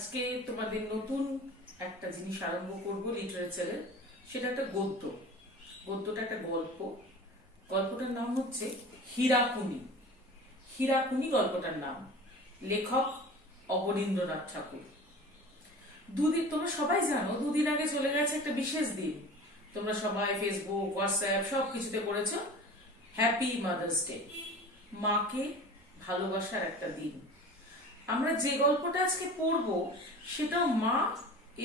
আজকে তোমাদের নতুন একটা জিনিস আরম্ভ করব লিটারেচারের। সেটা একটা গদ্য। গদ্যটা একটা গল্প। গল্পটার নাম হচ্ছে হীরাকুনি। হীরাকুনি গল্পটার নাম। লেখক অবনীন্দ্রনাথ ঠাকুর। দুদিন, তোমরা সবাই জানো, দুদিন আগে চলে গেছে একটা বিশেষ দিন। তোমরা সবাই ফেসবুক, হোয়াটসঅ্যাপ সব কিছুতে করেছো হ্যাপি মাদার্স ডে। মাকে ভালোবাসার একটা দিন। আমরা যে গল্পটা আজকে পড়ব সেটাও মা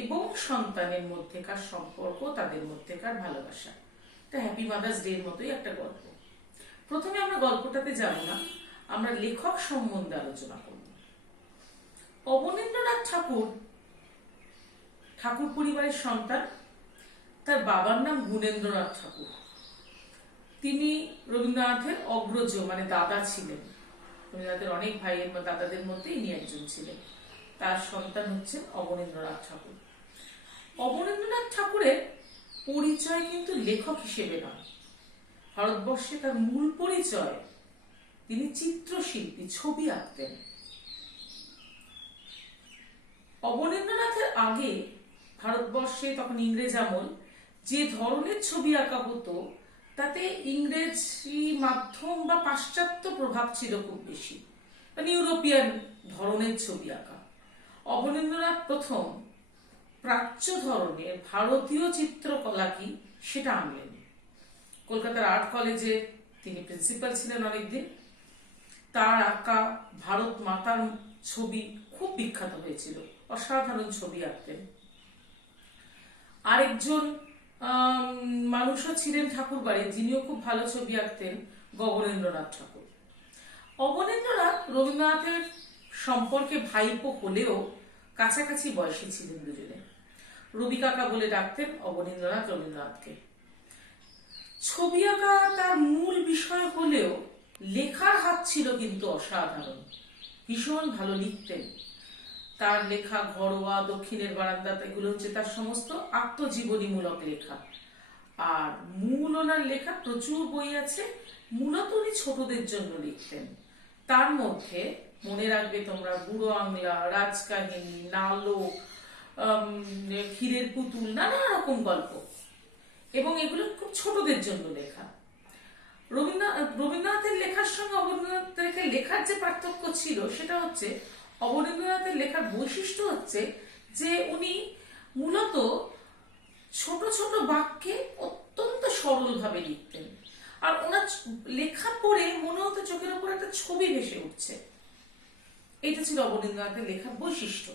এবং সন্তানের মধ্যেকার সম্পর্ক, তাদের মধ্যেকার ভালোবাসা। এটা হ্যাপি মাদার্স ডে এর মতোই একটা গল্প। প্রথমে আমরা গল্পটাতে যাব না, আমরা লেখক সম্বন্ধে আলোচনা করব। অবনীন্দ্রনাথ ঠাকুর ঠাকুর পরিবারের সন্তান। তার বাবার নাম গুণেন্দ্রনাথ ঠাকুর। তিনি রবীন্দ্রনাথের অগ্রজ, মানে দাদা ছিলেন। রবীন্দ্রনাথের অনেক ভাইয়ের বা দাদাদের মধ্যে ইনি একজন ছিলেন। তার সন্তান হচ্ছেন অবনীন্দ্রনাথ ঠাকুর। অবনীন্দ্রনাথ ঠাকুরের পরিচয় কিন্তু লেখক হিসেবে নয়। ভারতবর্ষে তার মূল পরিচয়, তিনি চিত্রশিল্পী, ছবি আঁকতেন। অবনীন্দ্রনাথের আগে ভারতবর্ষে, তখন ইংরেজ আমল, যে ধরনের ছবি আঁকা হতো তাতে ইংরেজি মাধ্যম বা পাশ্চাত্য প্রভাব ছিল খুব বেশি, মানে ইউরোপিয়ান ধরনের ছবি আঁকা। অবনীন্দ্রনাথ প্রথম প্রাচ্য ধরনের ভারতীয় চিত্রকলা কি সেটা আনলেন। কলকাতার আর্ট কলেজে তিনি প্রিন্সিপাল ছিলেন অনেকদিন। তার আঁকা ভারত মাতার ছবি খুব বিখ্যাত হয়েছিল, অসাধারণ ছবি আঁকতেন। আরেকজন মানুষও ছিলেন ঠাকুর বাড়ির, যিনিও খুব ভালো ছবি আঁকতেন, গগনেন্দ্রনাথ ঠাকুর। অবনীন্দ্রনাথ রবীন্দ্রনাথের সম্পর্কে ভাইপো হলেও কাছাকাছি বয়সী ছিলেন দুজনে। রবি কাকা বলে ডাকতেন অবনীন্দ্রনাথ রবীন্দ্রনাথকে। ছবি আঁকা তার মূল বিষয় হলেও লেখার হাত ছিল কিন্তু অসাধারণ। ভীষণ ভালো লিখতেন। তার লেখা ঘরোয়া, দক্ষিণের বারান্দা, এগুলো হচ্ছে তার সমস্ত আত্মজীবনীমূলক লেখা। আর মূল ওনার লেখা প্রচুর বই আছে। মূলত উনি ছোটদের জন্য লিখতেন। তার মধ্যে মনে রাখবে তোমরা বুড়ো আংলা, রাজকাহিনী, নালক, ক্ষীরের পুতুল, নানা রকম গল্প, এবং এগুলো খুব ছোটদের জন্য লেখা। রবীন্দ্রনাথের লেখার সঙ্গে অবনীন্দ্রনাথের লেখার যে পার্থক্য ছিল সেটা হচ্ছে, অবনীন্দ্রনাথের লেখার বৈশিষ্ট্য হচ্ছে যে উনি মূলত ছোট ছোট বাক্যে অত্যন্ত সরলভাবে লিখতেন। আর ওনার লেখা পড়ে মনে হতো চোখের উপর একটা ছবি ভেসে উঠছে। এটা ছিল অবনীন্দ্রনাথের লেখার বৈশিষ্ট্য।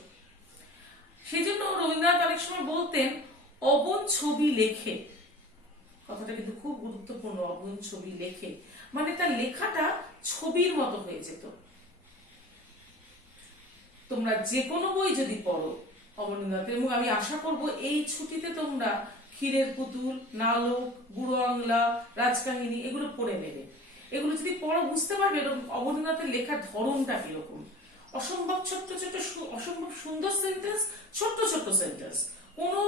সেই জন্য রবীন্দ্রনাথ অনেক সময় বলতেন অবন ছবি লেখে। কথাটা কিন্তু খুব গুরুত্বপূর্ণ, অবন ছবি লেখে, মানে তার লেখাটা ছবির মতো হয়ে যেত। তোমরা যে কোনো বই যদি পড়ো অবনীন্দ্রনাথের, এবং আমি আশা করব এই ছুটিতে তোমরা ক্ষীরের পুতুল, নালক, বুড়ো আংলা, রাজকাহিনী এগুলো পড়ে নেবে। এগুলো যদি পড়ো বুঝতে পারবে এরকম অবনীন্দ্রনাথের লেখার ধরনটা কিরকম। অসম্ভব ছোট্ট ছোট্ট, অসম্ভব সুন্দর সেন্টেন্স, ছোট্ট ছোট্ট সেন্টেন্স, কোনো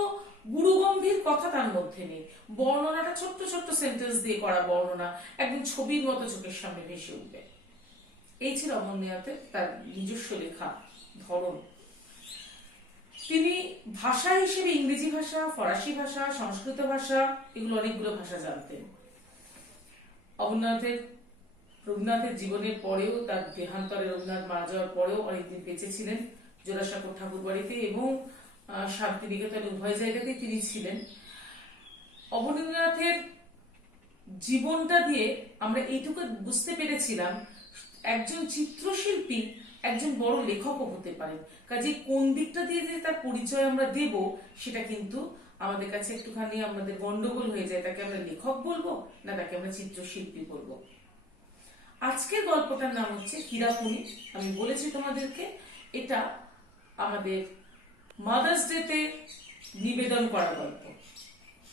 গুরুগম্ভীর কথা তার মধ্যে নেই। বর্ণনাটা ছোট্ট ছোট্ট সেন্টেন্স দিয়ে করা বর্ণনা, একদম ছবির মতো চোখের সামনে ভেসে উঠবে। এই ছিল অবনীন্দ্রনাথের তার নিজস্ব লেখা ধরন। তিনি ভাষা হিসেবে ইংরেজি ভাষা, ফরাসি ভাষা, সংস্কৃত ভাষা, এগুলো অনেকগুলো ভাষা জানতেন। রবীন্দ্রনাথের জীবনের পরেও, তার দেহান্তরে, রবীন্দ্রনাথ মারা যাওয়ার পরেও অনেকদিন বেঁচে ছিলেন জোড়াসাঁকোর ঠাকুর বাড়িতে এবং শান্তিনিকেতন, উভয় জায়গাতেই তিনি ছিলেন। অবনীন্দ্রনাথের জীবনটা দিয়ে আমরা এইটুকু বুঝতে পেরেছিলাম, একজন চিত্রশিল্পী একজন বড় লেখকও হতে পারেন। কাজে কোন দিকটা দিয়ে যে তার পরিচয় আমরা দেব সেটা কিন্তু আমাদের কাছে একটুখানি আমাদের গন্ডগোল হয়ে যায়। তাকে আমরা লেখক বলবো না তাকে আমরা চিত্রশিল্পী বলবো। আজকের গল্পটার নাম হচ্ছে হীরাকুনি। আমি বলেছি তোমাদেরকে এটা আমাদের মাদার্স ডেতে নিবেদন করা গল্প।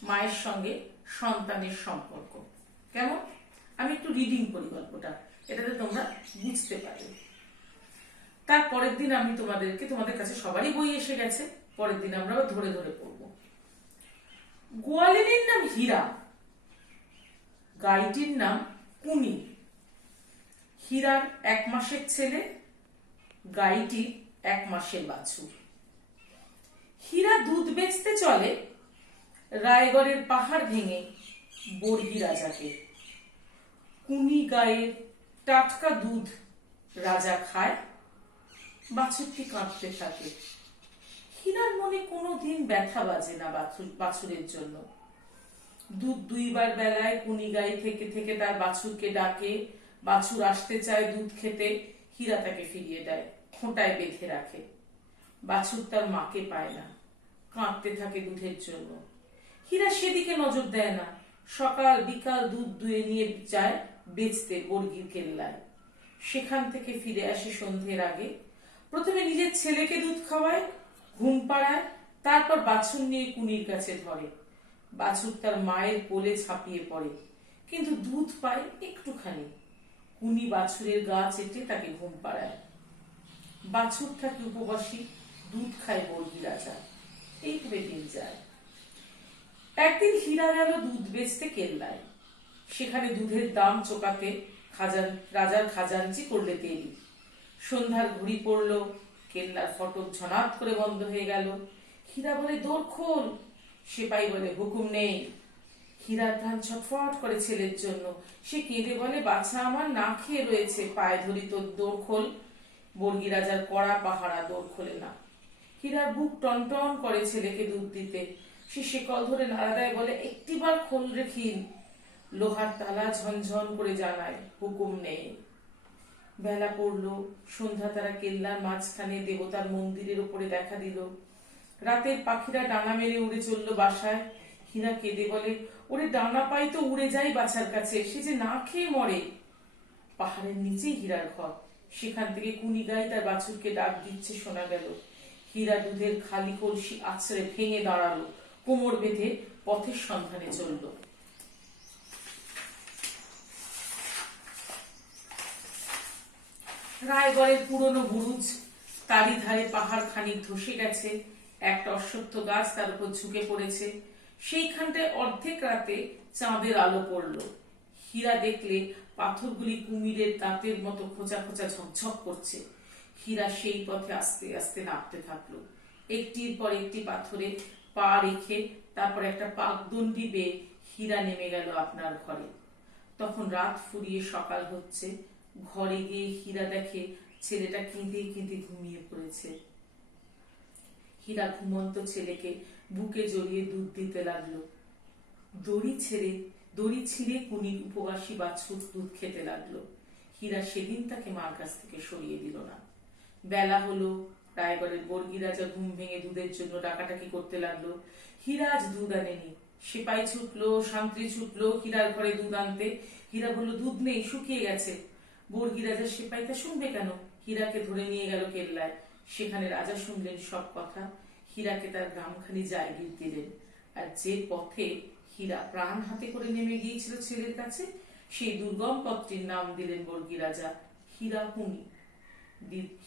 মায়ের সঙ্গে সন্তানের সম্পর্ক কেমন, আমি একটু রিডিং করি গল্পটা, এটাতে তোমরা বুঝতে পারবে। তার পরের দিন আমি তোমাদের কাছে সবারই বই এসে গেছে, পরের দিন আমরা ধরে ধরে পড়ব। গোয়ালিনীর নাম হীরা, গাইটির নাম কুনি। হীরার 1 মাসের ছেলে, গাইটির 1 মাসের বাছুর। হীরা দুধ বেচতে চলে রায়গড়ের পাহাড় ভেঙে বর্গি রাজাকে। কুনি গায়ের টাটকা দুধ রাজা খায়, বাছুরটি কাঁদতে থাকে। হীরার মনে কোনোদিন ব্যথা বাজে না বাছুরের জন্য। দুধ দুইবার বেলায় কুনি গাই থেকে থেকে তার বাছুরকে ডাকে, বাছুর আসতে চায় দুধ খেতে, হীরা তাকে ফিরিয়ে দেয়, খোঁটায় বেঁধে রাখে। বাছুর তার মাকে পায় না, কাঁদতে থাকে দুধের জন্য। হীরা সেদিকে নজর দেয় না, সকাল বিকাল দুধ দুয়ে নিয়ে যায় বেচতে বর্গির কেল্লায়। সেখান থেকে ফিরে আসে সন্ধ্যের আগে। প্রথমে নিজের ছেলেকে দুধ খাওয়ায়, ঘুম পাড়ায়, তারপর বাছুর নিয়ে কুনির কাছে ধরে। বাছুর তার মায়ের কোলে ঝাঁপিয়ে পড়ে, কিন্তু দুধ পায় একটুখানি। কুনি বাছুরের গা চেটে তাকে ঘুম পাড়ায়। বাছুর থাকে উপবাসী, দুধ খায় বর্গি রাজা। এইভাবে দিন যায়। একদিন হীরা গেল দুধ বেচতে কেল্লায়। সেখানে দুধের দাম চোকাতে রাজার খাজাঞ্চি করলে দেরি। সন্ধ্যার ঘড়ি পড়ল, কেল্লার ফটক ঝনাত করে বন্ধ হয়ে গেল। হীরা বলে, দোর খোল। সেপাই বলে, হুকুম নেই। হীরার প্রাণ ছটফট করে ছেলের জন্য। সে কেঁদে বলে, বাছা আমার না খেয়ে রয়েছে, পায়ে ধরি তোর, দোর খোল। বর্গি রাজার কড়া পাহারা, দোর খোলে না। হীরার বুক টনটন করে ছেলেকে দুধ দিতে। সে শেকল ধরে নাড়া দেয়, বলে, একটিবার খোল রেখিন। লোহার তালা ঝনঝন করে জানায়, হুকুম নেই। বেলা পড়ল, সন্ধ্যা তারা কেল্লার মাঝখানে দেবতার মন্দিরের উপরে দেখা দিল। রাতের পাখিরা ডানা মেরে উড়ে চলল বাসায়। হীরা কেঁদে বলে, ওরে ডানা পাই তো উড়ে যাই বাছার কাছে, সে যে না খেয়ে মরে। পাহাড়ের নিচেই হীরার ঘর। সেখান থেকে কুনি গাই তার বাছুরকে ডাক দিচ্ছে শোনা গেল। হীরা দুধের খালি কলসি আছড়ে ভেঙে দাঁড়ালো, কোমর বেঁধে পথের সন্ধানে চলল। রায়গড়ের পুরনো বুরুজ, তারই ধারে পাহাড় খানিক ধসে গেছে। একটা অশ্বত্থ গাছ তার উপর ঝুঁকে পড়েছে। সেইখানটায় অর্ধেক রাতে চাঁদের আলো পড়ল। হীরা দেখলে পাথরগুলি কুমিরের দাঁতের মতো খোঁচা খোঁচা ঝকঝক করছে। হীরা সেই পথে আস্তে আস্তে নামতে থাকলো। একটির পর একটি পাথরে পা রেখে তারপর একটা পাকদণ্ডি বেয়ে হীরা নেমে গেল আপনার ঘরে। তখন রাত ফুরিয়ে সকাল হচ্ছে। ঘরে গিয়ে হীরা দেখে ছেলেটা কেঁদে কেঁদে ঘুমিয়ে পড়েছে। হীরা ঘুমন্ত ছেলেকে বুকে জড়িয়ে দুধ দিতে লাগলো। দড়ি ছিঁড়ে কুনি উপবাসী বাছুর দুধ খেতে লাগলো। হীরা সেদিন তাকে মার কাছ থেকে সরিয়ে দিল না। বেলা হলো, রায়গড়ের বর্গি রাজা ঘুম ভেঙে দুধের জন্য ডাকাটাকি করতে লাগলো। হীরা আজ দুধ আনেনি। সেপাই ছুটলো, শান্তি ছুটলো হীরার ঘরে দুধ আনতে। হীরা বলল, দুধ নেই, শুকিয়ে গেছে। বর্গি রাজার সেপাইটা শুনবে কেন? হীরাকে ধরে নিয়ে গেল কেল্লায়। সেখানে রাজা শুনলেন সব কথা। হীরাকে তার গ্রামখানি জায়গির দিলেন। আর যে পথে হীরা প্রাণ হাতে করে নেমে গিয়েছিল ছেলের কাছে, সেই দুর্গম পথটির নাম দিলেন বর্গি রাজা হীরা কুনি।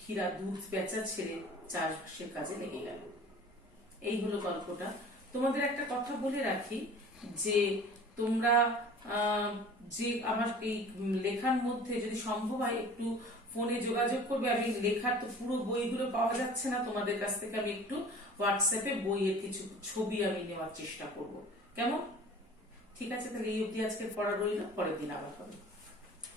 হীরা দুধ বেচা ছেড়ে চাষবাসের কাজে লেগে গেল। এই হলো গল্পটা। তোমাদের একটা কথা বলে রাখি যে তোমরা যে আমার এই লেখার মধ্যে যদি সম্ভব হয় একটু ফোনে যোগাযোগ করবে। আমি লেখার তো পুরো বইগুলো পাওয়া যাচ্ছে না তোমাদের কাছ থেকে, আমি একটু হোয়াটসঅ্যাপে বইয়ের কিছু ছবি আমি নেওয়ার চেষ্টা করব। কেমন? ঠিক আছে, তাহলে এই অবধি আজকে পড়া রইল, পরের দিন আবার হবে।